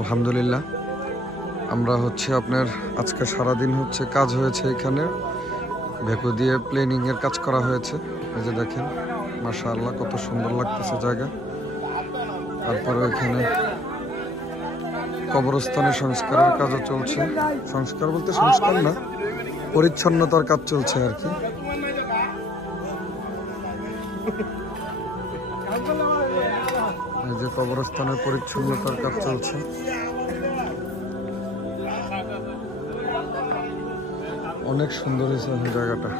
আলহামদুলিল্লাহ আমরা আপনার আজকে সারাদিন কাজ হয়েছে। এখানে ভেকু দিয়ে প্লেনিং এর কাজ করা হয়েছে। এই যে দেখেন মাশাআল্লাহ কত সুন্দর লাগতেছে জায়গা। তারপরে এখানে কবরস্থানের সংস্কারের কাজও চলছে। সংস্কার বলতে সংস্কার না, পরিচ্ছন্নতার কাজ চলছে আর কি। এই যে কবরস্থানের পরিচ্ছন্নতার কাজ চলছে। অনেক সুন্দর হয়েছে জায়গাটা।